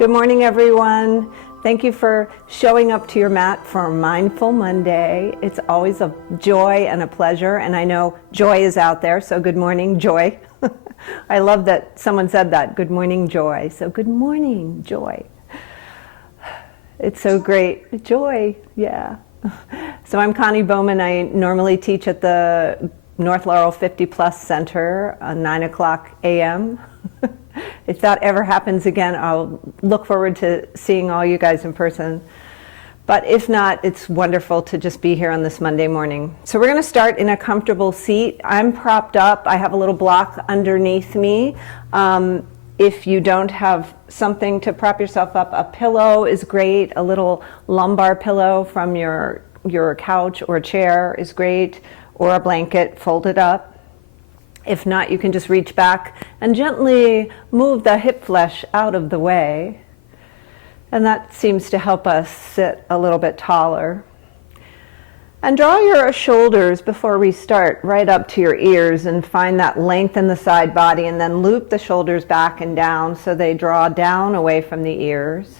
Good morning, everyone. Thank you for showing up to your mat for Mindful Monday. It's always a joy and a pleasure, and I know Joy is out there, so good morning, Joy. I love that someone said that, good morning, Joy. So good morning, Joy. It's so great. Joy, yeah. So I'm Connie Bowman. I normally teach at the North Laurel 50 Plus Center, 9 o'clock a.m. If that ever happens again, I'll look forward to seeing all you guys in person. But if not, it's wonderful to just be here on this Monday morning. So we're going to start in a comfortable seat. I'm propped up. I have a little block underneath me. If you don't have something to prop yourself up, a pillow is great. A little lumbar pillow from your couch or chair is great, or a blanket folded up. If not, you can just reach back and gently move the hip flesh out of the way. And that seems to help us sit a little bit taller. And draw your shoulders before we start right up to your ears and find that length in the side body, and then loop the shoulders back and down so they draw down away from the ears.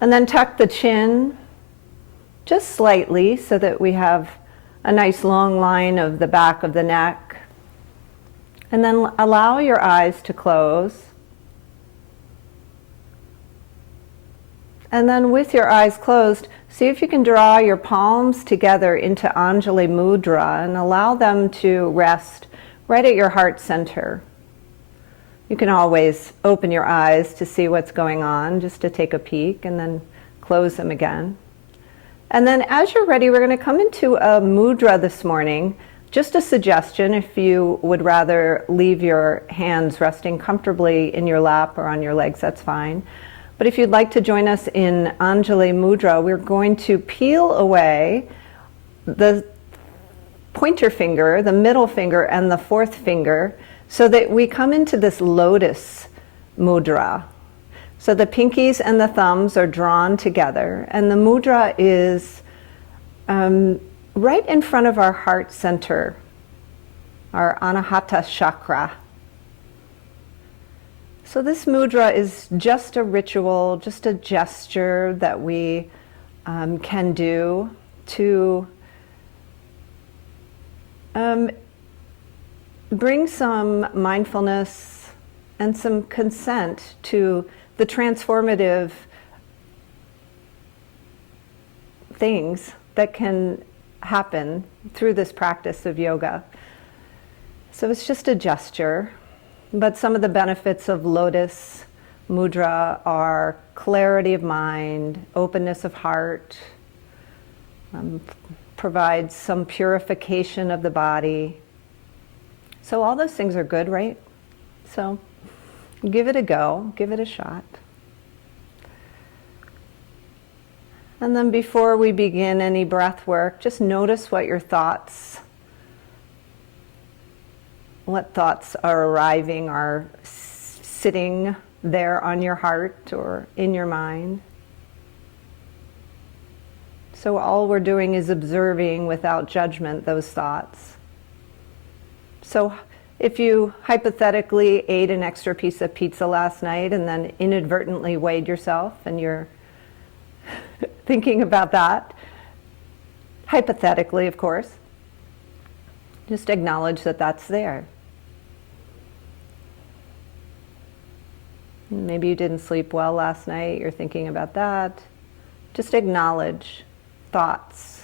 And then tuck the chin just slightly so that we have a nice long line of the back of the neck. And then allow your eyes to close. And then with your eyes closed, see if you can draw your palms together into Anjali Mudra and allow them to rest right at your heart center. You can always open your eyes to see what's going on, just to take a peek, and then close them again. And then as you're ready, we're going to come into a mudra this morning. Just a suggestion, if you would rather leave your hands resting comfortably in your lap or on your legs, that's fine. But if you'd like to join us in Anjali Mudra, we're going to peel away the pointer finger, the middle finger, and the fourth finger so that we come into this Lotus Mudra. So the pinkies and the thumbs are drawn together, and the mudra is right in front of our heart center, our Anahata chakra. So this mudra is just a ritual, just a gesture that we can do to bring some mindfulness and some consent to the transformative things that can happen through this practice of yoga. So it's just a gesture, but some of the benefits of Lotus Mudra are clarity of mind, openness of heart, provides some purification of the body. So all those things are good, right? So give it a go, give it a shot. And then before we begin any breath work, just notice what thoughts are arriving, are sitting there on your heart or in your mind. So all we're doing is observing without judgment those thoughts. So if you hypothetically ate an extra piece of pizza last night and then inadvertently weighed yourself and you're thinking about that, hypothetically, of course, just acknowledge that that's there. Maybe you didn't sleep well last night, you're thinking about that. Just acknowledge thoughts.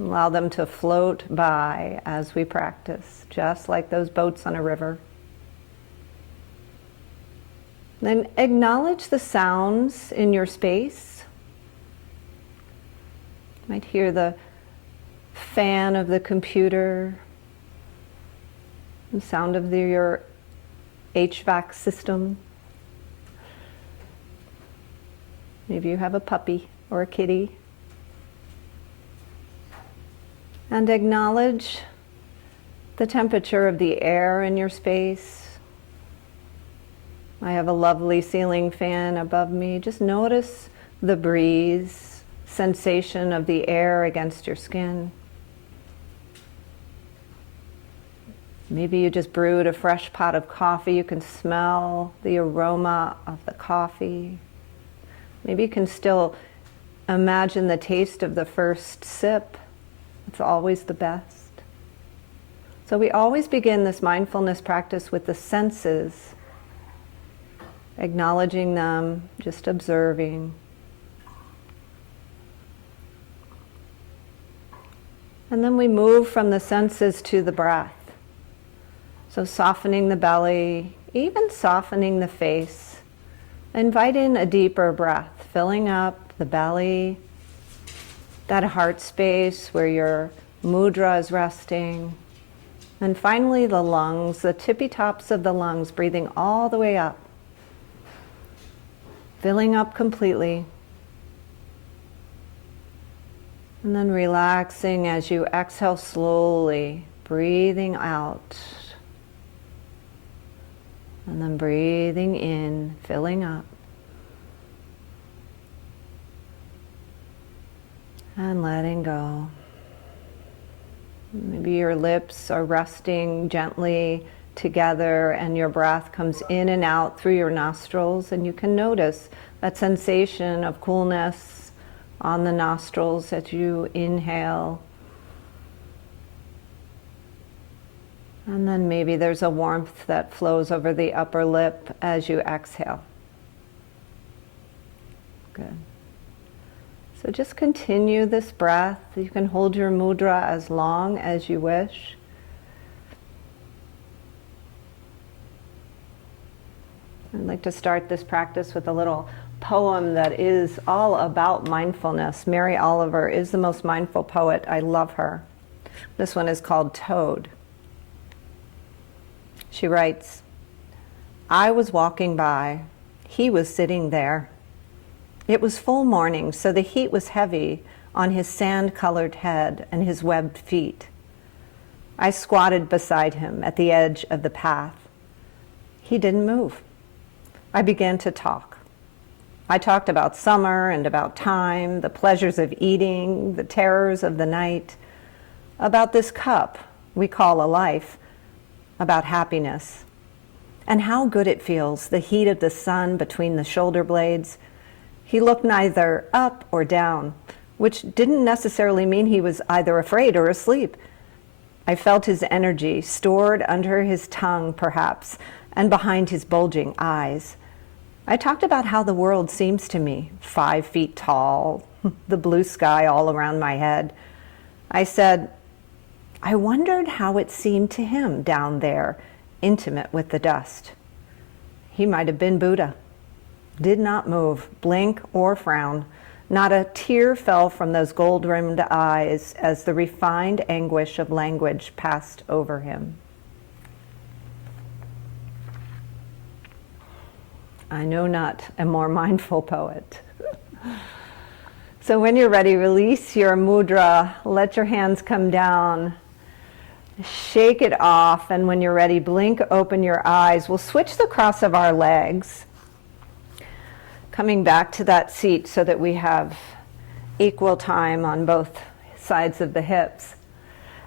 Allow them to float by as we practice, just like those boats on a river. Then acknowledge the sounds in your space. You might hear the fan of the computer, the sound of your HVAC system. Maybe you have a puppy or a kitty. And acknowledge the temperature of the air in your space. I have a lovely ceiling fan above me. Just notice the breeze, sensation of the air against your skin. Maybe you just brewed a fresh pot of coffee. You can smell the aroma of the coffee. Maybe you can still imagine the taste of the first sip. It's always the best. So we always begin this mindfulness practice with the senses, acknowledging them, just observing. And then we move from the senses to the breath. So softening the belly, even softening the face. Invite in a deeper breath, filling up the belly, that heart space where your mudra is resting. And finally the lungs, the tippy tops of the lungs, breathing all the way up. Filling up completely. And then relaxing as you exhale slowly, breathing out. And then breathing in, filling up. And letting go. Maybe your lips are resting gently together and your breath comes in and out through your nostrils, and you can notice that sensation of coolness on the nostrils as you inhale. And then maybe there's a warmth that flows over the upper lip as you exhale. Good. So just continue this breath. You can hold your mudra as long as you wish. I'd like to start this practice with a little poem that is all about mindfulness. Mary Oliver is the most mindful poet. I love her. This one is called Toad. She writes, "I was walking by. He was sitting there. It was full morning, so the heat was heavy on his sand-colored head and his webbed feet. I squatted beside him at the edge of the path. He didn't move. I began to talk. I talked about summer and about time, the pleasures of eating, the terrors of the night, about this cup we call a life, about happiness, and how good it feels, the heat of the sun between the shoulder blades. He looked neither up or down, which didn't necessarily mean he was either afraid or asleep. I felt his energy stored under his tongue, perhaps, and behind his bulging eyes. I talked about how the world seems to me, 5 feet tall, the blue sky all around my head. I said, I wondered how it seemed to him down there, intimate with the dust. He might have been Buddha. Did not move, blink or frown. Not a tear fell from those gold-rimmed eyes as the refined anguish of language passed over him." I know not a more mindful poet. So when you're ready, release your mudra, let your hands come down, shake it off, and when you're ready, blink open your eyes. We'll switch the cross of our legs, coming back to that seat so that we have equal time on both sides of the hips.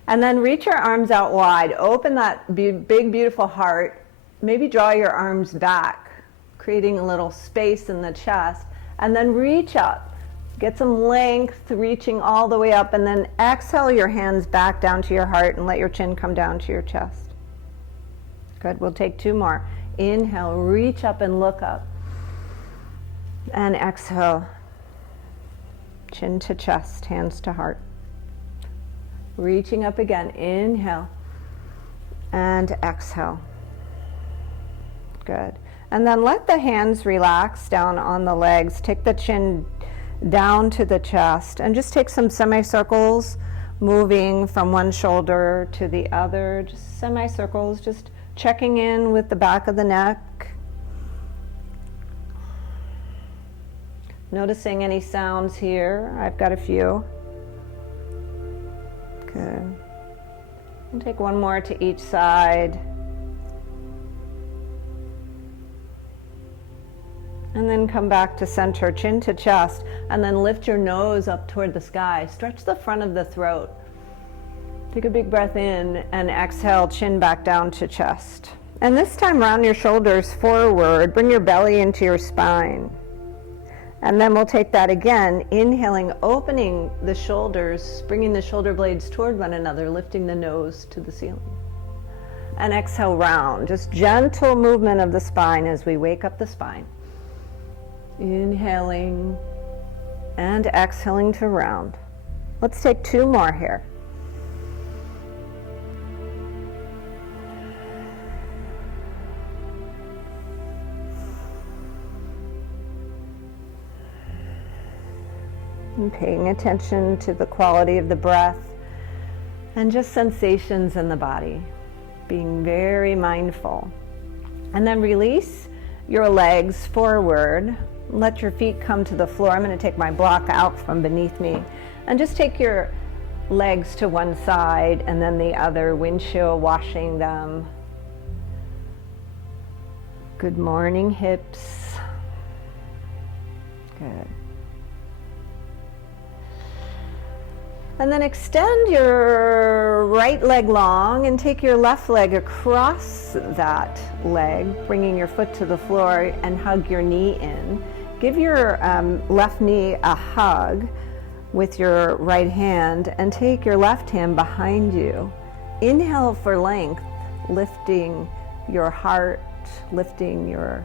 And then reach your arms out wide, open that big, beautiful heart, maybe draw your arms back, creating a little space in the chest, and then reach up. Get some length, reaching all the way up, and then exhale your hands back down to your heart and let your chin come down to your chest. Good, we'll take 2 more. Inhale, reach up and look up. And exhale, chin to chest, hands to heart. Reaching up again, inhale, and exhale. Good. And then let the hands relax down on the legs. Take the chin down to the chest and just take some semicircles, moving from one shoulder to the other. Just semicircles, just checking in with the back of the neck. Noticing any sounds here. I've got a few. Good. And take one more to each side. And then come back to center, chin to chest, and then lift your nose up toward the sky. Stretch the front of the throat. Take a big breath in and exhale, chin back down to chest. And this time round your shoulders forward, bring your belly into your spine. And then we'll take that again, inhaling, opening the shoulders, bringing the shoulder blades toward one another, lifting the nose to the ceiling. And exhale, round, just gentle movement of the spine as we wake up the spine. Inhaling and exhaling to round. Let's take 2 more here. And paying attention to the quality of the breath and just sensations in the body, being very mindful. And then release your legs forward. Let your feet come to the floor. I'm going to take my block out from beneath me and just take your legs to one side and then the other, windshield washing them. Good morning, hips. Good. And then extend your right leg long and take your left leg across that leg, bringing your foot to the floor, and hug your knee in. Give your left knee a hug with your right hand and take your left hand behind you. Inhale for length, lifting your heart, lifting your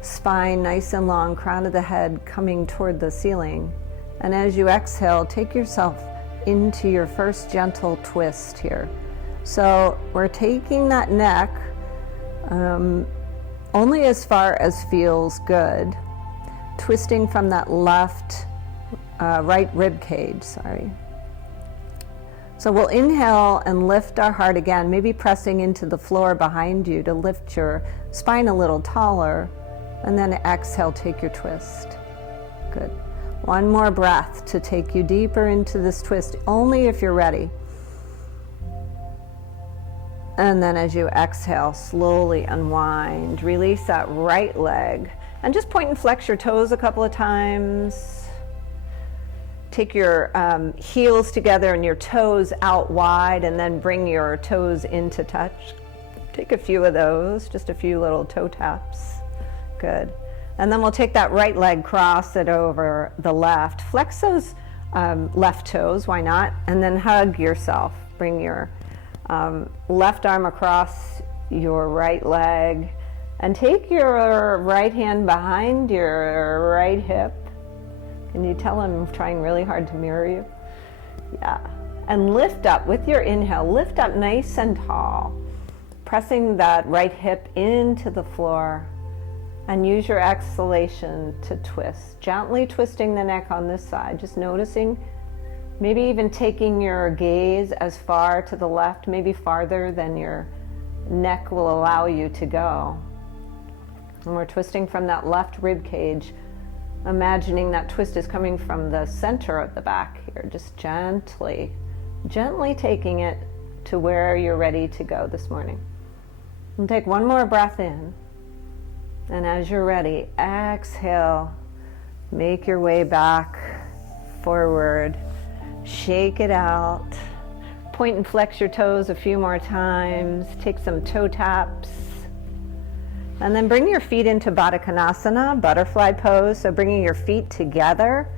spine nice and long, crown of the head coming toward the ceiling. And as you exhale, take yourself into your first gentle twist here. So we're taking that neck only as far as feels good, twisting from that left, right rib cage, sorry. So we'll inhale and lift our heart again, maybe pressing into the floor behind you to lift your spine a little taller, and then exhale, take your twist. Good. One more breath to take you deeper into this twist, only if you're ready. And then as you exhale, slowly unwind. Release that right leg. And just point and flex your toes a couple of times. Take your heels together and your toes out wide, and then bring your toes into touch. Take a few of those, just a few little toe taps. Good. And then we'll take that right leg, cross it over the left. Flex those left toes, why not? And then hug yourself. Bring your left arm across your right leg. And take your right hand behind your right hip. Can you tell I'm trying really hard to mirror you? Yeah. And lift up with your inhale. Lift up nice and tall. Pressing that right hip into the floor. And use your exhalation to twist. Gently twisting the neck on this side. Just noticing, maybe even taking your gaze as far to the left, maybe farther than your neck will allow you to go. And we're twisting from that left rib cage, imagining that twist is coming from the center of the back here. Just gently, gently taking it to where you're ready to go this morning. And take one more breath in. And as you're ready, exhale, make your way back, forward, shake it out, point and flex your toes a few more times, take some toe taps, and then bring your feet into Baddha Konasana, butterfly pose, so bringing your feet together,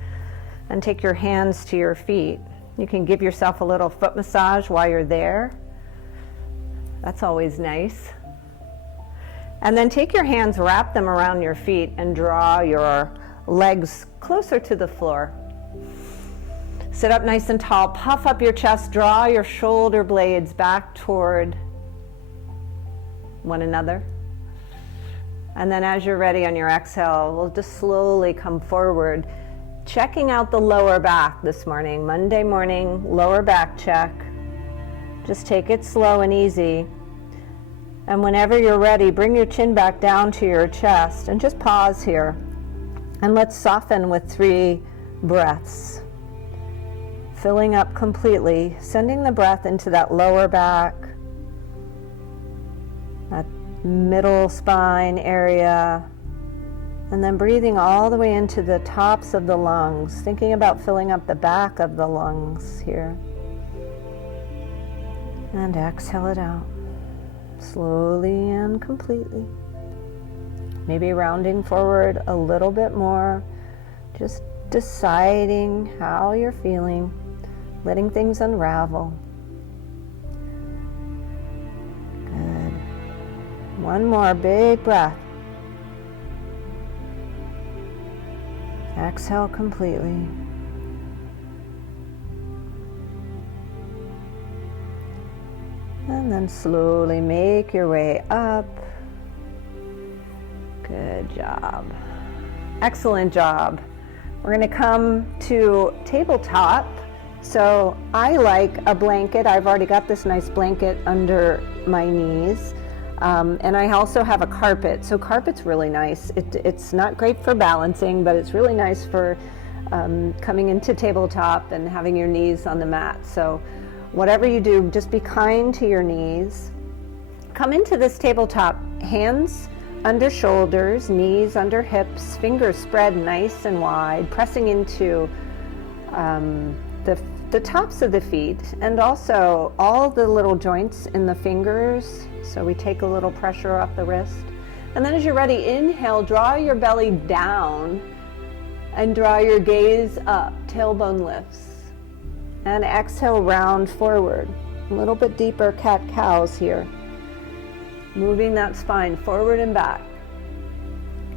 and take your hands to your feet. You can give yourself a little foot massage while you're there. That's always nice. And then take your hands, wrap them around your feet, and draw your legs closer to the floor. Sit up nice and tall, puff up your chest, draw your shoulder blades back toward one another. And then as you're ready on your exhale, we'll just slowly come forward, checking out the lower back this morning. Monday morning, lower back check. Just take it slow and easy. And whenever you're ready, bring your chin back down to your chest and just pause here. And let's soften with 3 breaths. Filling up completely, sending the breath into that lower back, that middle spine area, and then breathing all the way into the tops of the lungs, thinking about filling up the back of the lungs here. And exhale it out, slowly and completely. Maybe rounding forward a little bit more, just deciding how you're feeling, letting things unravel. Good. One more big breath. Exhale completely. And then slowly make your way up. Good job. Excellent job. We're going to come to tabletop. So I like a blanket. I've already got this nice blanket under my knees. And I also have a carpet. So carpet's really nice. It's not great for balancing, but it's really nice for coming into tabletop and having your knees on the mat. So whatever you do, just be kind to your knees. Come into this tabletop, hands under shoulders, knees under hips, fingers spread nice and wide, pressing into the tops of the feet, and also all the little joints in the fingers. So we take a little pressure off the wrist. And then as you're ready, inhale, draw your belly down and draw your gaze up, tailbone lifts. And exhale, round forward. A little bit deeper cat-cows here. Moving that spine forward and back.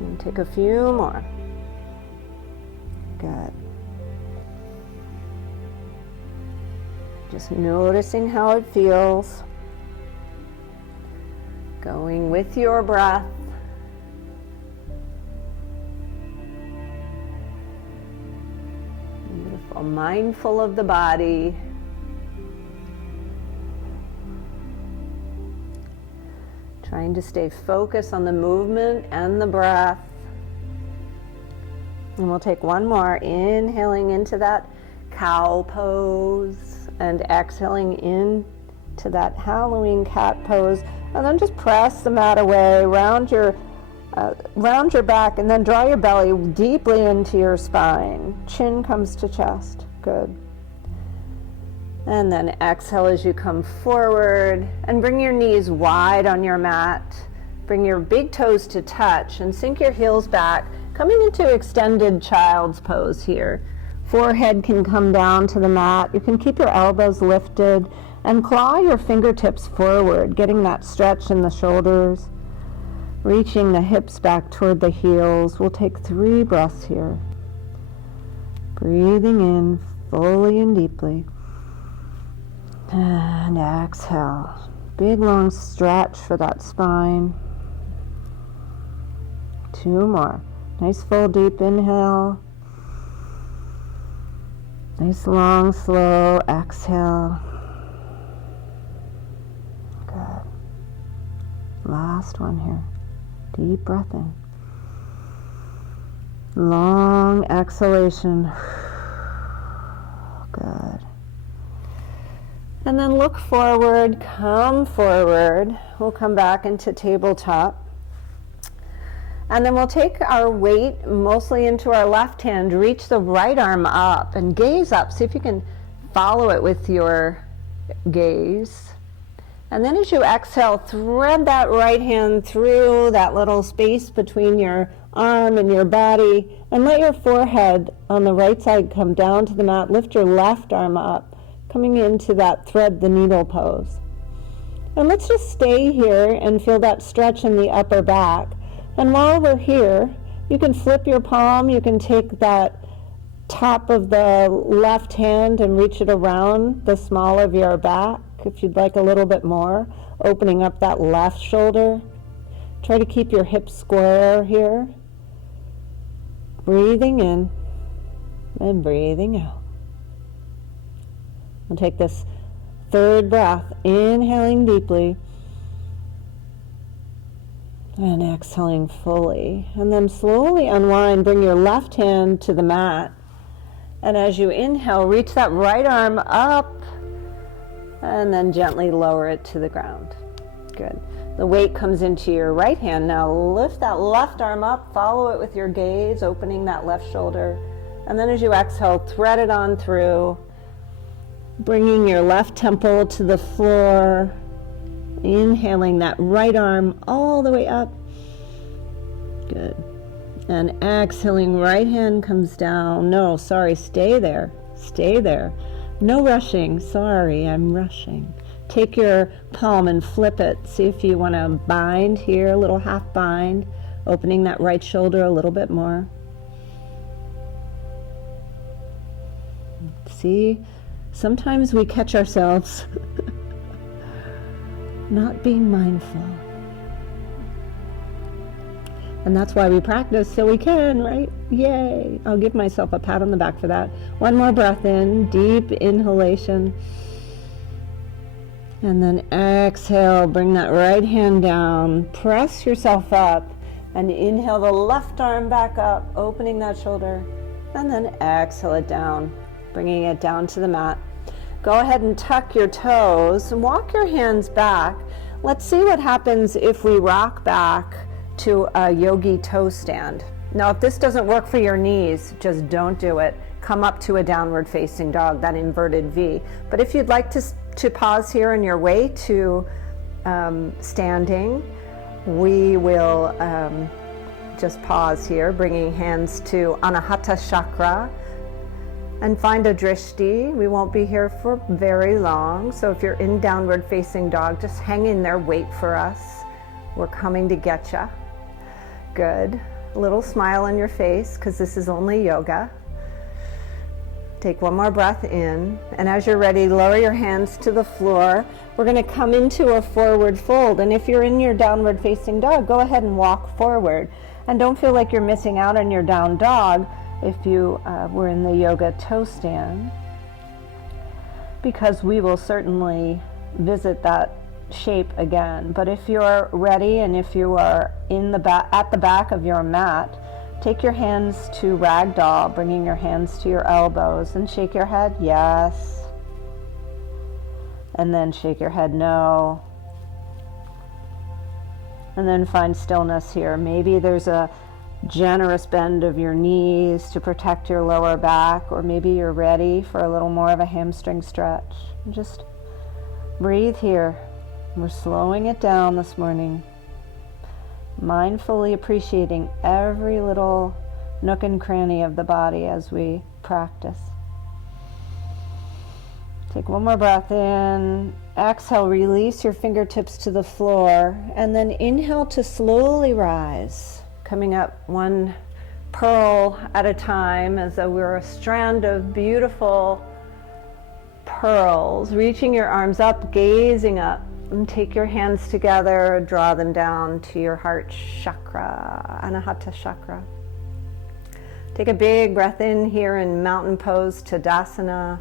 And take a few more. Good. Just noticing how it feels. Going with your breath. Beautiful. Mindful of the body. Trying to stay focused on the movement and the breath. And we'll take one more, inhaling into that cow pose and exhaling into that Halloween cat pose. And then just press the mat away, round your back, and then draw your belly deeply into your spine. Chin comes to chest. Good. And then exhale as you come forward and bring your knees wide on your mat. Bring your big toes to touch and sink your heels back, coming into extended child's pose here. Forehead can come down to the mat. You can keep your elbows lifted and claw your fingertips forward, getting that stretch in the shoulders, reaching the hips back toward the heels. We'll take 3 breaths here. Breathing in fully and deeply. And exhale. Big long stretch for that spine. 2 more. Nice full deep inhale. Nice long slow exhale. Good. Last one here. Deep breath in. Long exhalation. Good. And then look forward, come forward. We'll come back into tabletop. And then we'll take our weight mostly into our left hand, reach the right arm up and gaze up. See if you can follow it with your gaze. And then as you exhale, thread that right hand through that little space between your arm and your body, and let your forehead on the right side come down to the mat. Lift your left arm up, coming into that thread the needle pose. And let's just stay here and feel that stretch in the upper back. And while we're here, you can flip your palm, you can take that top of the left hand and reach it around the small of your back if you'd like a little bit more, opening up that left shoulder. Try to keep your hips square here. Breathing in and breathing out. We'll take this 3rd breath, inhaling deeply and exhaling fully. And then slowly unwind, bring your left hand to the mat. And as you inhale, reach that right arm up and then gently lower it to the ground. Good. The weight comes into your right hand. Now lift that left arm up, follow it with your gaze, opening that left shoulder. And then as you exhale, thread it on through. Bringing your left temple to the floor. Inhaling that right arm all the way up. Good. And exhaling, right hand comes down. No, sorry, stay there. Stay there. No rushing. Sorry, I'm rushing. Take your palm and flip it. See if you want to bind here, a little half bind. Opening that right shoulder a little bit more. See, sometimes we catch ourselves not being mindful. And that's why we practice, so we can, right? Yay! I'll give myself a pat on the back for that. One more breath in, deep inhalation. And then exhale, bring that right hand down, press yourself up, and inhale the left arm back up, opening that shoulder, and then exhale it down, bringing it down to the mat. Go ahead and tuck your toes and walk your hands back. Let's see what happens if we rock back to a yogi toe stand. Now, if this doesn't work for your knees, just don't do it. Come up to a downward facing dog, that inverted V. But if you'd like to pause here on your way to standing, we will just pause here, bringing hands to Anahata Chakra. And find a drishti. We won't be here for very long. So if you're in downward facing dog, just hang in there, wait for us. We're coming to get ya. Good. A little smile on your face, because this is only yoga. Take one more breath in. And as you're ready, lower your hands to the floor. We're going to come into a forward fold. And if you're in your downward facing dog, go ahead and walk forward. And don't feel like you're missing out on your down dog if you were in the yoga toe stand, because we will certainly visit that shape again. But if you're ready and if you are in the at the back of your mat, take your hands to ragdoll, bringing your hands to your elbows, and shake your head yes, and then shake your head no, and then find stillness here. Maybe there's a generous bend of your knees to protect your lower back, or maybe you're ready for a little more of a hamstring stretch. Just breathe here. We're slowing it down this morning, mindfully appreciating every little nook and cranny of the body as we practice. Take one more breath in. Exhale, release your fingertips to the floor, and then inhale to slowly rise. Coming up one pearl at a time, as though we're a strand of beautiful pearls. Reaching your arms up, gazing up, and take your hands together, draw them down to your heart chakra, Anahata Chakra. Take a big breath in here in mountain pose, Tadasana,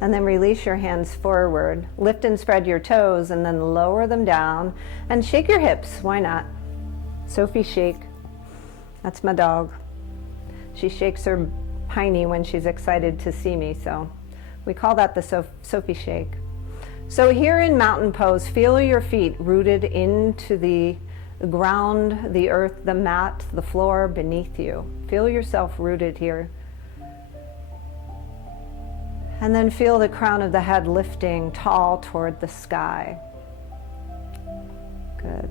and then release your hands forward. Lift and spread your toes, and then lower them down, and shake your hips, why not? Sophie shake. That's my dog. She shakes her hiney when she's excited to see me, so we call that the Sophie shake. So here in mountain pose, feel your feet rooted into the ground, the earth, the mat, the floor beneath you. Feel yourself rooted here. And then feel the crown of the head lifting tall toward the sky. Good.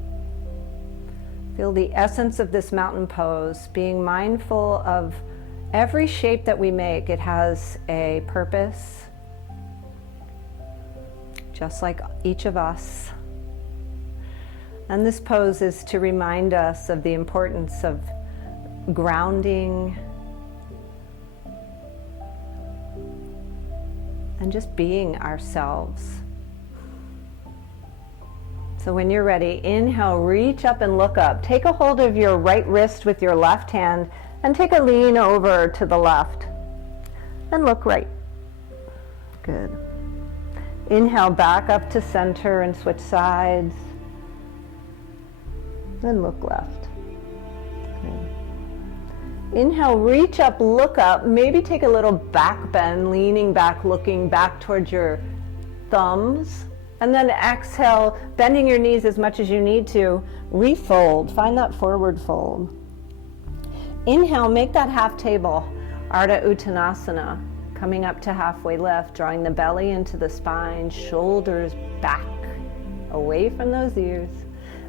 Feel the essence of this mountain pose, being mindful of every shape that we make. It has a purpose, just like each of us. And this pose is to remind us of the importance of grounding and just being ourselves. So when you're ready, inhale, reach up and look up. Take a hold of your right wrist with your left hand and take a lean over to the left and look right. Good. Inhale, back up to center and switch sides. Then look left. Good. Inhale, reach up, look up. Maybe take a little back bend, leaning back, looking back towards your thumbs. And then exhale, bending your knees as much as you need to. Refold, find that forward fold. Inhale, make that half table, Ardha Uttanasana. Coming up to halfway lift, drawing the belly into the spine, shoulders back, away from those ears.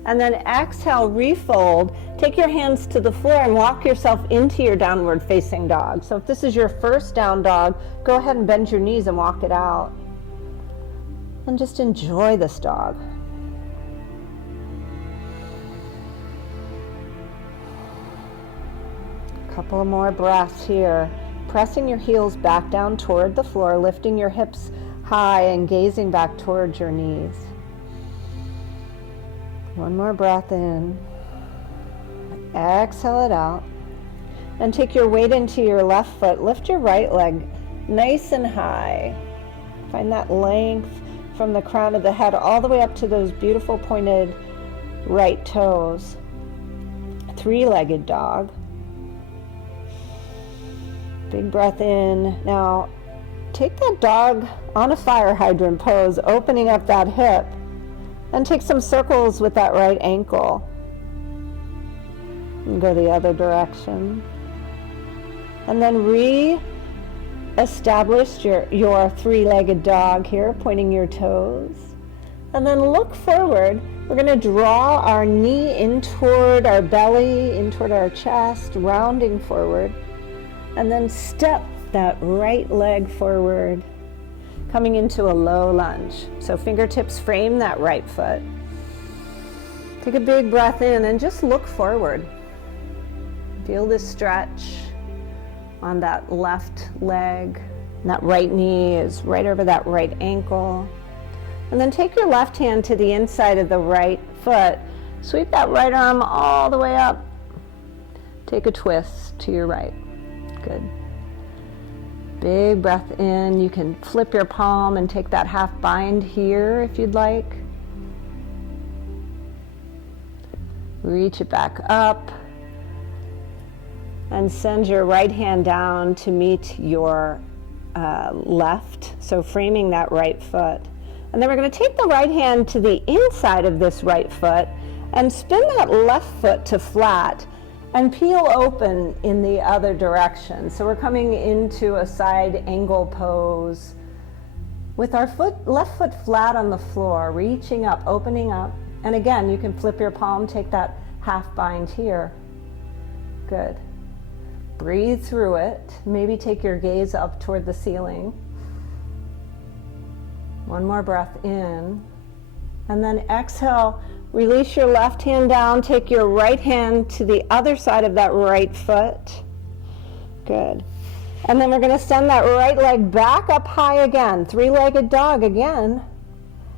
And then exhale, refold. Take your hands to the floor and walk yourself into your downward facing dog. So if this is your first down dog, go ahead and bend your knees and walk it out. And just enjoy this dog. A couple of more breaths here. Pressing your heels back down toward the floor, lifting your hips high and gazing back towards your knees. One more breath in. Exhale it out. And take your weight into your left foot. Lift your right leg nice and high. Find that length from the crown of the head all the way up to those beautiful pointed right toes. Three-legged dog. Big breath in. Now, take that dog on a fire hydrant pose, opening up that hip, and take some circles with that right ankle. And go the other direction. And then re-establish your three-legged dog here, pointing your toes. And then look forward. We're going to draw our knee in toward our belly, in toward our chest, rounding forward. And then step that right leg forward, coming into a low lunge. So fingertips frame that right foot. Take a big breath in and just look forward. Feel this stretch on that left leg. That right knee is right over that right ankle. And then take your left hand to the inside of the right foot. Sweep that right arm all the way up. Take a twist to your right. Good. Big breath in. You can flip your palm and take that half bind here if you'd like. Reach it back up and send your right hand down to meet your left, so framing that right foot. And then we're going to take the right hand to the inside of this right foot and spin that left foot to flat and peel open in the other direction. So we're coming into a side angle pose with our left foot flat on the floor, reaching up, opening up. And again, you can flip your palm, take that half bind here. Good. Breathe through it. Maybe take your gaze up toward the ceiling. One more breath in. And then exhale. Release your left hand down, take your right hand to the other side of that right foot. Good. And then we're going to send that right leg back up high again, three-legged dog again,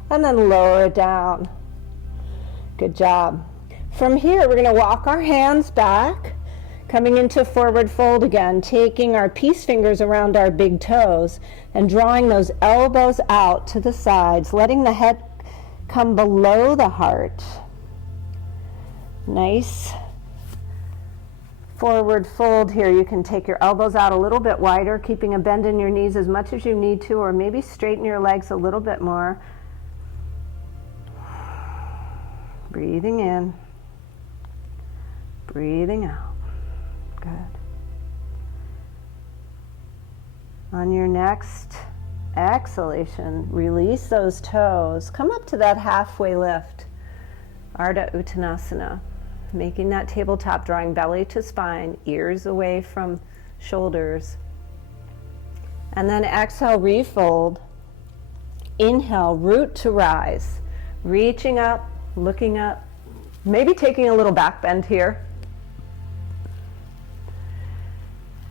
and then lower it down. Good job. From here, we're going to walk our hands back, coming into forward fold again, taking our peace fingers around our big toes and drawing those elbows out to the sides, letting the head come below the heart. Nice forward fold here. You can take your elbows out a little bit wider, keeping a bend in your knees as much as you need to, or maybe straighten your legs a little bit more. Breathing in, breathing out. Good. On your next exhalation, release those toes. Come up to that halfway lift, Ardha Uttanasana, making that tabletop, drawing belly to spine, ears away from shoulders. And then exhale, refold. Inhale, root to rise, reaching up, looking up, maybe taking a little back bend here.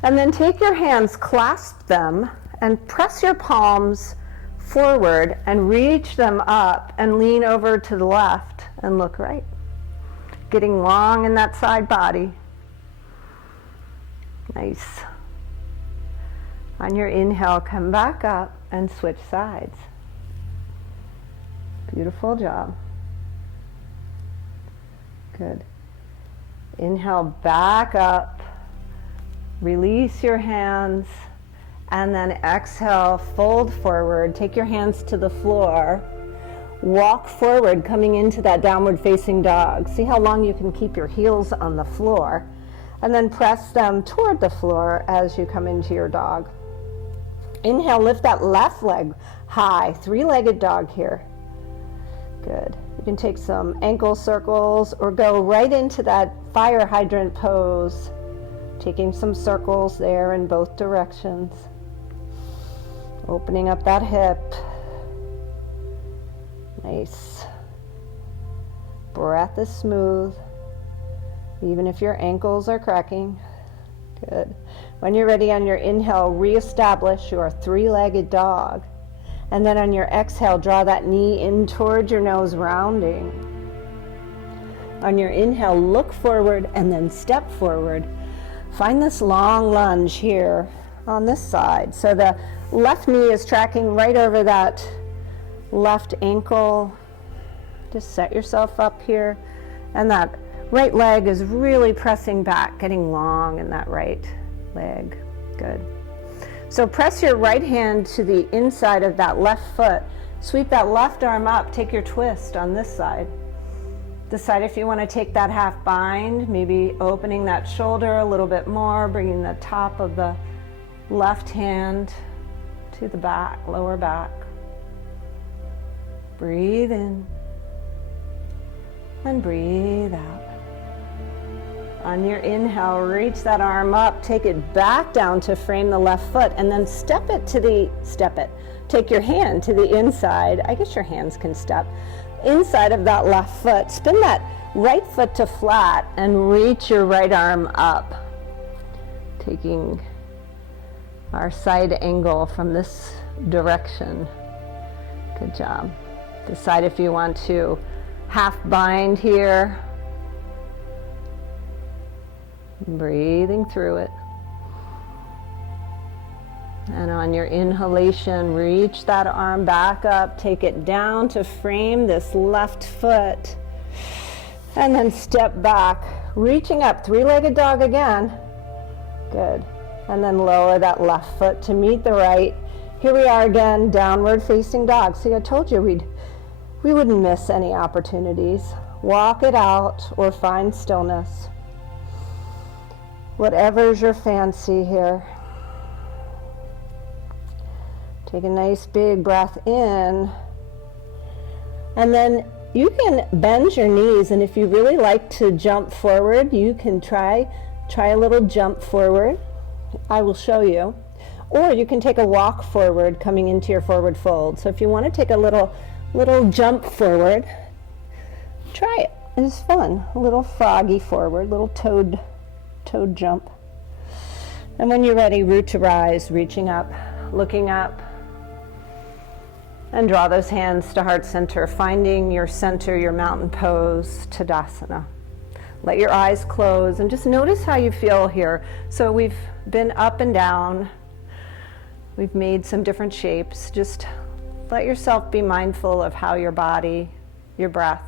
And then take your hands, clasp them, and press your palms forward and reach them up and lean over to the left and look right. Getting long in that side body. Nice. On your inhale, come back up and switch sides. Beautiful job. Good. Inhale, back up. Release your hands. And then exhale, fold forward. Take your hands to the floor. Walk forward, coming into that downward facing dog. See how long you can keep your heels on the floor. And then press them toward the floor as you come into your dog. Inhale, lift that left leg high, three-legged dog here. Good. You can take some ankle circles or go right into that fire hydrant pose, taking some circles there in both directions. Opening up that hip. Nice. Breath is smooth, even if your ankles are cracking. Good. When you're ready on your inhale, reestablish your three-legged dog. And then on your exhale, draw that knee in towards your nose, rounding. On your inhale, look forward and then step forward. Find this long lunge here on this side. So the left knee is tracking right over that left ankle. Just set yourself up here. And that right leg is really pressing back, getting long in that right leg. Good. So press your right hand to the inside of that left foot. Sweep that left arm up. Take your twist on this side. Decide if you want to take that half bind, maybe opening that shoulder a little bit more, bringing the top of the left hand to the back, lower back. Breathe in and breathe out. On your inhale, reach that arm up, take it back down to frame the left foot, and then take your hand to the inside. I guess your hands can step. Inside of that left foot, spin that right foot to flat and reach your right arm up. Taking our side angle from this direction. Good job. Decide if you want to half bind here. Breathing through it. And on your inhalation, reach that arm back up, take it down to frame this left foot, and then step back, reaching up, three-legged dog again. Good. And then lower that left foot to meet the right. Here we are again, downward facing dog. See, I told you we wouldn't miss any opportunities. Walk it out or find stillness. Whatever's your fancy here. Take a nice big breath in. And then you can bend your knees, and if you really like to jump forward, you can try a little jump forward. I will show you. Or you can take a walk forward coming into your forward fold. So if you want to take a little jump forward, try it. It's fun. A little froggy forward, little toad jump. And when you're ready, root to rise, reaching up, looking up, and draw those hands to heart center, finding your center, your mountain pose, Tadasana. Let your eyes close and just notice how you feel here. So we've been up and down. We've made some different shapes. Just let yourself be mindful of how your body, your breath,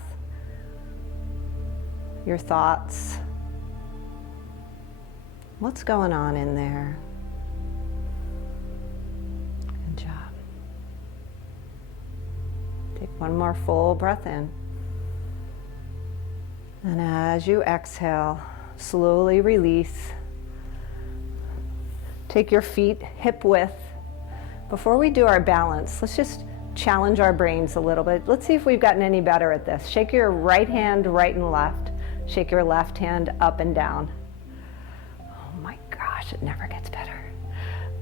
your thoughts, what's going on in there? Good job. Take one more full breath in. And as you exhale, slowly release. Take your feet hip width. Before we do our balance, let's just challenge our brains a little bit. Let's see if we've gotten any better at this. Shake your right hand right and left. Shake your left hand up and down. Oh my gosh, it never gets better.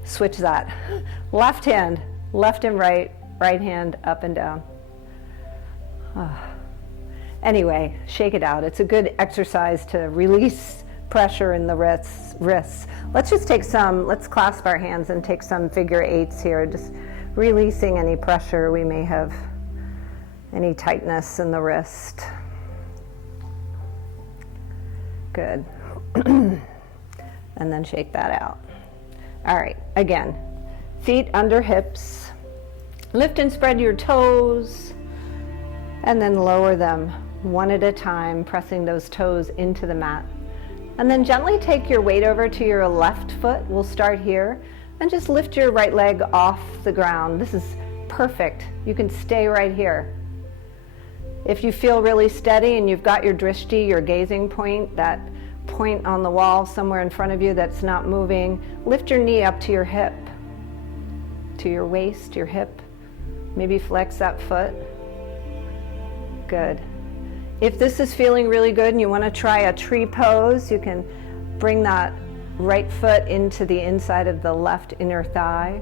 Switch that. Left hand, left and right, right hand up and down. Anyway, shake it out. It's a good exercise to release pressure in the wrists. Let's just take let's clasp our hands and take some figure eights here, just releasing any pressure we may have, any tightness in the wrist. Good. And then shake that out. All right, again, feet under hips. Lift and spread your toes, and then lower them one at a time, pressing those toes into the mat. And then gently take your weight over to your left foot. We'll start here, and just lift your right leg off the ground. This is perfect. You can stay right here. If you feel really steady and you've got your drishti, your gazing point, that point on the wall somewhere in front of you that's not moving, lift your knee up to your hip. to your waist, your hip. Maybe flex that foot. Good. If this is feeling really good and you want to try a tree pose, you can bring that right foot into the inside of the left inner thigh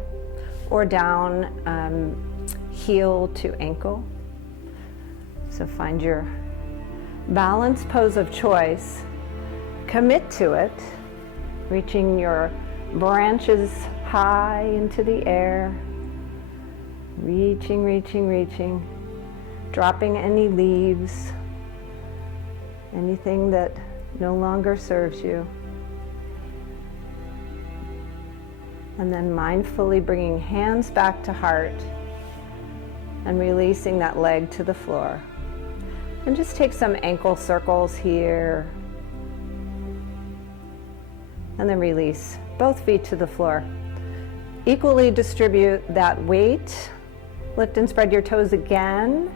or down heel to ankle. So find your balanced pose of choice. Commit to it, reaching your branches high into the air. Reaching, reaching, reaching. Dropping any leaves, anything that no longer serves you. And then mindfully bringing hands back to heart and releasing that leg to the floor. And just take some ankle circles here. And then release both feet to the floor. Equally distribute that weight. Lift and spread your toes again.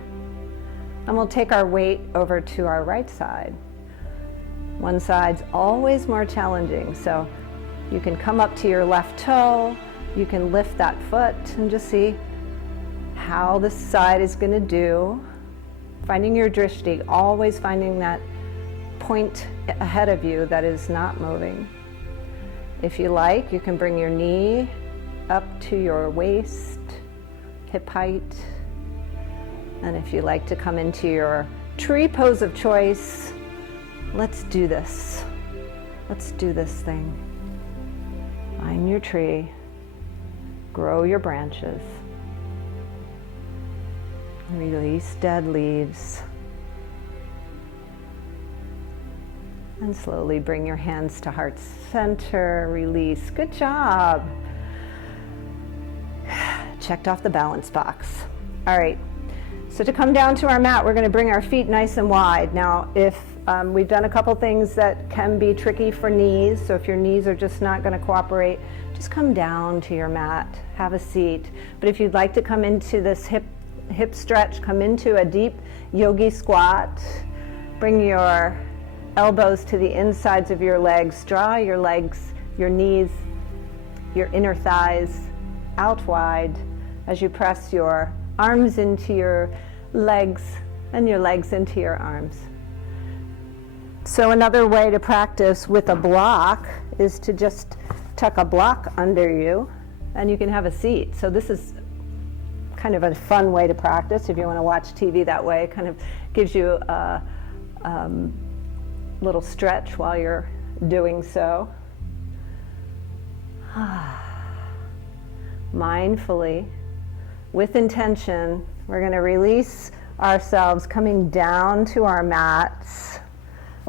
And we'll take our weight over to our right side. One side's always more challenging, so you can come up to your left toe, you can lift that foot and just see how this side is going to do. Finding your drishti, always finding that point ahead of you that is not moving. If you like, you can bring your knee up to your waist, hip height. And if you like to come into your tree pose of choice, let's do this. Let's do this thing. Find your tree, grow your branches, release dead leaves, and slowly bring your hands to heart center, release. Good job. Checked off the balance box. All right. So to come down to our mat, we're going to bring our feet nice and wide. Now, if we've done a couple things that can be tricky for knees, so if your knees are just not going to cooperate, just come down to your mat, have a seat. But if you'd like to come into this hip stretch, come into a deep yogi squat, bring your elbows to the insides of your legs, draw your legs, your knees, your inner thighs out wide as you press your arms into your legs and your legs into your arms. So another way to practice with a block is to just tuck a block under you and you can have a seat. So this is kind of a fun way to practice if you want to watch TV that way. It kind of gives you a little stretch while you're doing so. Mindfully, with intention, we're going to release ourselves coming down to our mats.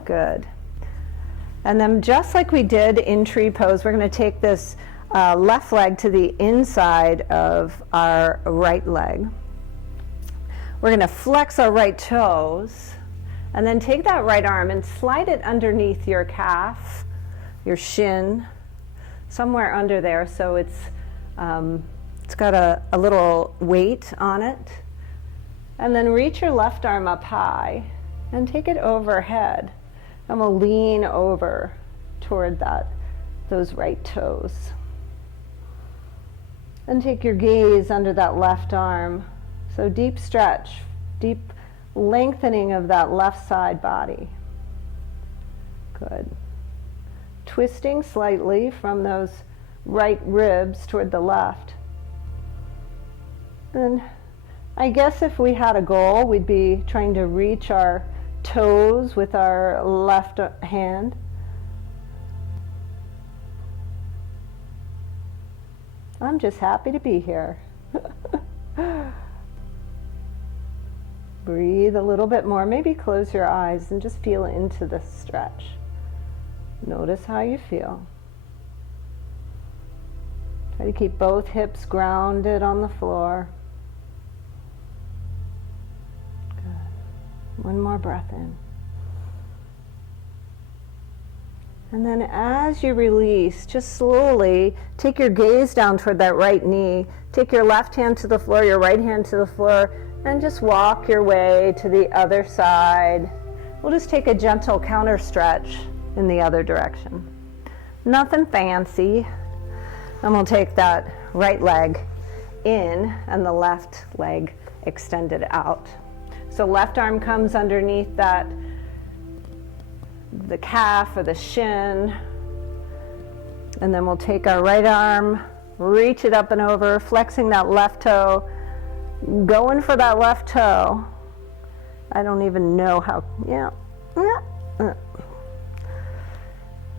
Good. And then just like we did in tree pose, we're going to take this left leg to the inside of our right leg. We're going to flex our right toes and then take that right arm and slide it underneath your calf, your shin, somewhere under there so it's got a little weight on it. And then reach your left arm up high and take it overhead. And we'll lean over toward those right toes. And take your gaze under that left arm. So deep stretch, deep lengthening of that left side body. Good. Twisting slightly from those right ribs toward the left. And I guess if we had a goal, we'd be trying to reach our toes with our left hand. I'm just happy to be here. Breathe a little bit more. Maybe close your eyes and just feel into this stretch. Notice how you feel. Try to keep both hips grounded on the floor. Good. One more breath in. And then as you release, just slowly take your gaze down toward that right knee. Take your left hand to the floor, your right hand to the floor, and just walk your way to the other side. We'll just take a gentle counter stretch in the other direction. Nothing fancy. And we'll take that right leg in and the left leg extended out. So left arm comes underneath that, the calf or the shin. And then we'll take our right arm, reach it up and over, flexing that left toe, going for that left toe. I don't even know how,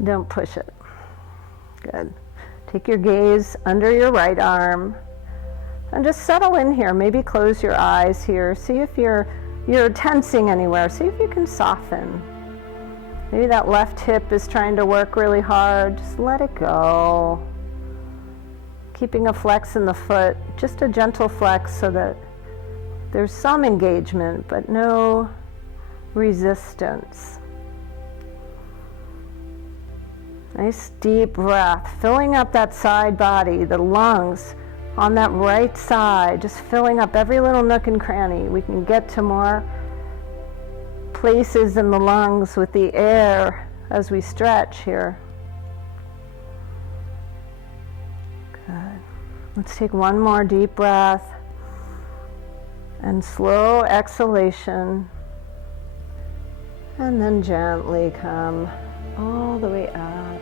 Don't push it. Good. Take your gaze under your right arm and just settle in here. Maybe close your eyes here. See if you're tensing anywhere. See if you can soften. Maybe that left hip is trying to work really hard. Just let it go. Keeping a flex in the foot, just a gentle flex so that there's some engagement, but no resistance. Nice deep breath, filling up that side body, the lungs on that right side, just filling up every little nook and cranny. We can get to more places in the lungs with the air as we stretch here. Good. Let's take one more deep breath and slow exhalation, and then gently come all the way up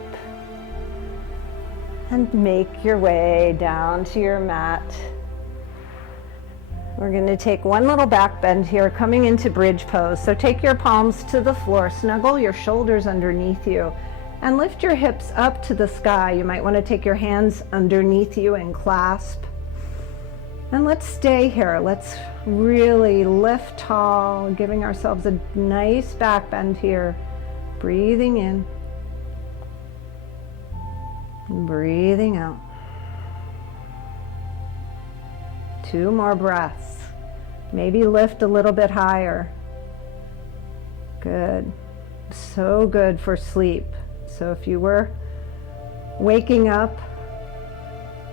and make your way down to your mat. We're going to take one little back bend here, coming into bridge pose. So take your palms to the floor, snuggle your shoulders underneath you, and lift your hips up to the sky. You might want to take your hands underneath you and clasp. And let's stay here. Let's really lift tall, giving ourselves a nice back bend here. Breathing in, breathing out. 2 more breaths. Maybe lift a little bit higher. Good. So good for sleep. So if you were waking up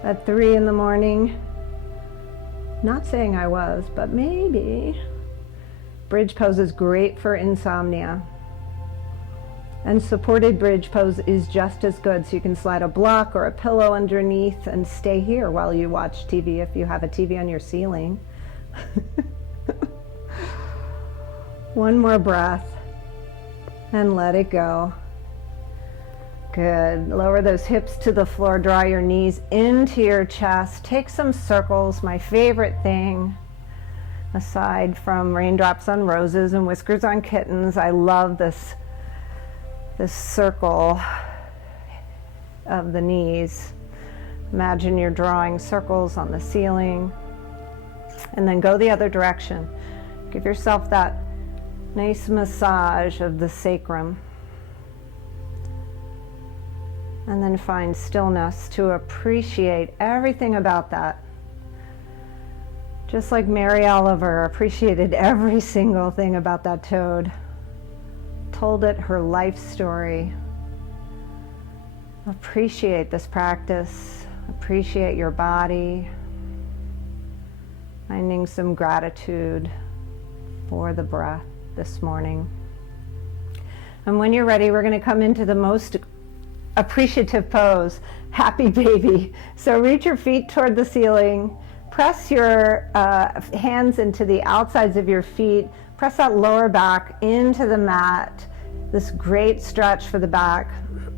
at 3 in the morning, not saying I was, but maybe, bridge pose is great for insomnia. And supported bridge pose is just as good. So you can slide a block or a pillow underneath and stay here while you watch TV if you have a TV on your ceiling. One more breath and let it go. Good. Lower those hips to the floor. Draw your knees into your chest. Take some circles, my favorite thing. Aside from raindrops on roses and whiskers on kittens, I love this circle of the knees. Imagine you're drawing circles on the ceiling, and then go the other direction. Give yourself that nice massage of the sacrum, and then find stillness to appreciate everything about that. Just like Mary Oliver appreciated every single thing about that toad. Told it her life story. Appreciate this practice. Appreciate your body. Finding some gratitude for the breath this morning. And when you're ready, we're going to come into the most appreciative pose, happy baby. So reach your feet toward the ceiling. Press your hands into the outsides of your feet. Press that lower back into the mat. This great stretch for the back.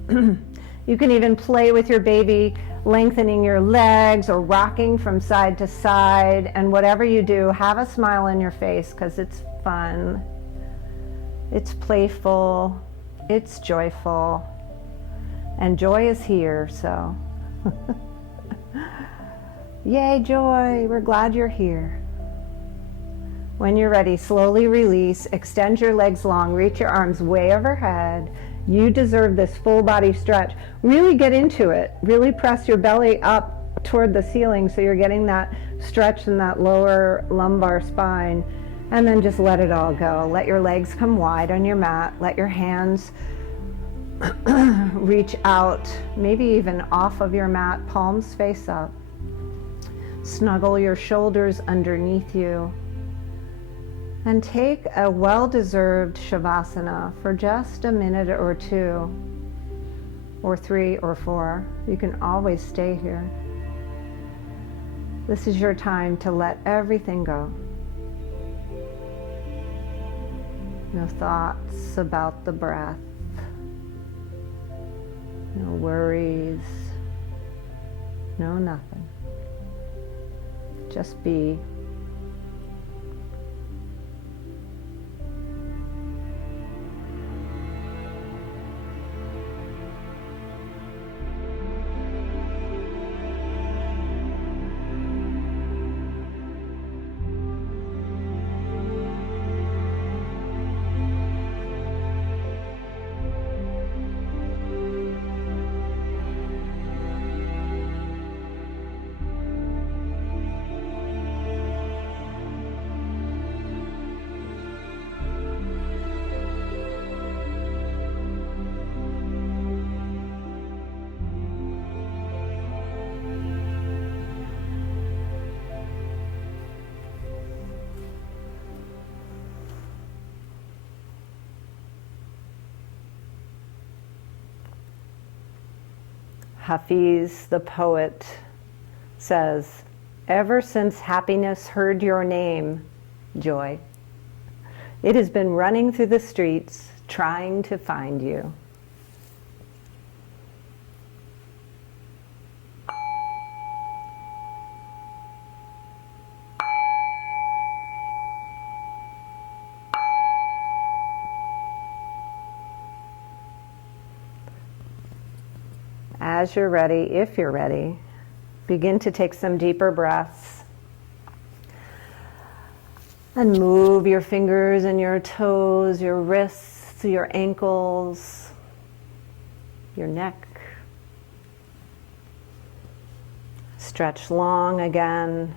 You can even play with your baby, lengthening your legs or rocking from side to side. And whatever you do, have a smile on your face because it's fun. It's playful. It's joyful. And joy is here, so. Yay, joy. We're glad you're here. When you're ready, slowly release, extend your legs long, reach your arms way overhead. You deserve this full body stretch. Really get into it. Really press your belly up toward the ceiling so you're getting that stretch in that lower lumbar spine. And then just let it all go. Let your legs come wide on your mat. Let your hands reach out, maybe even off of your mat, palms face up. Snuggle your shoulders underneath you. And take a well-deserved Shavasana for just a minute or 2, or 3 or 4. You can always stay here. This is your time to let everything go. No thoughts about the breath. No worries. No nothing. Just be. Hafez, the poet, says, "Ever since happiness heard your name, joy, it has been running through the streets trying to find you." As you're ready, if you're ready, begin to take some deeper breaths and move your fingers and your toes, your wrists, your ankles, your neck. Stretch long again.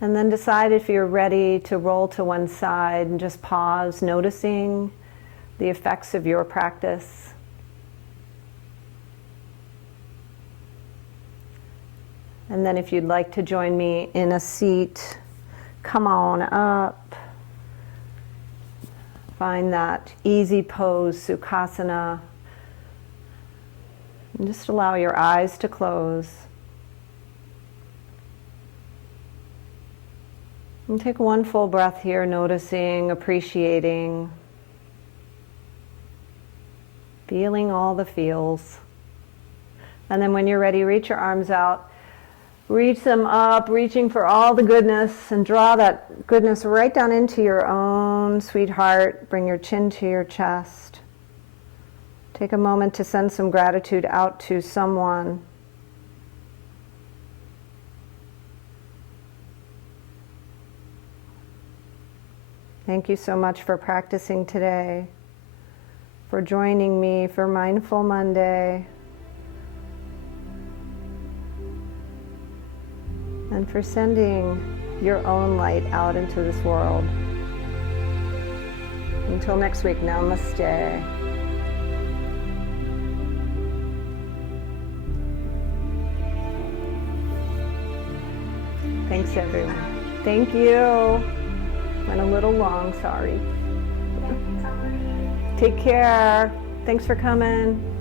And then decide if you're ready to roll to one side and just pause, noticing the effects of your practice. And then if you'd like to join me in a seat, come on up. Find that easy pose, Sukhasana. And just allow your eyes to close. And take one full breath here, noticing, appreciating, feeling all the feels. And then when you're ready, reach your arms out. Reach them up, reaching for all the goodness, and draw that goodness right down into your own sweet heart. Bring your chin to your chest. Take a moment to send some gratitude out to someone. Thank you so much for practicing today, for joining me for Mindful Monday, and for sending your own light out into this world. Until next week, namaste. Thanks, everyone. Thank you. Went a little long, sorry. Take care. Thanks for coming.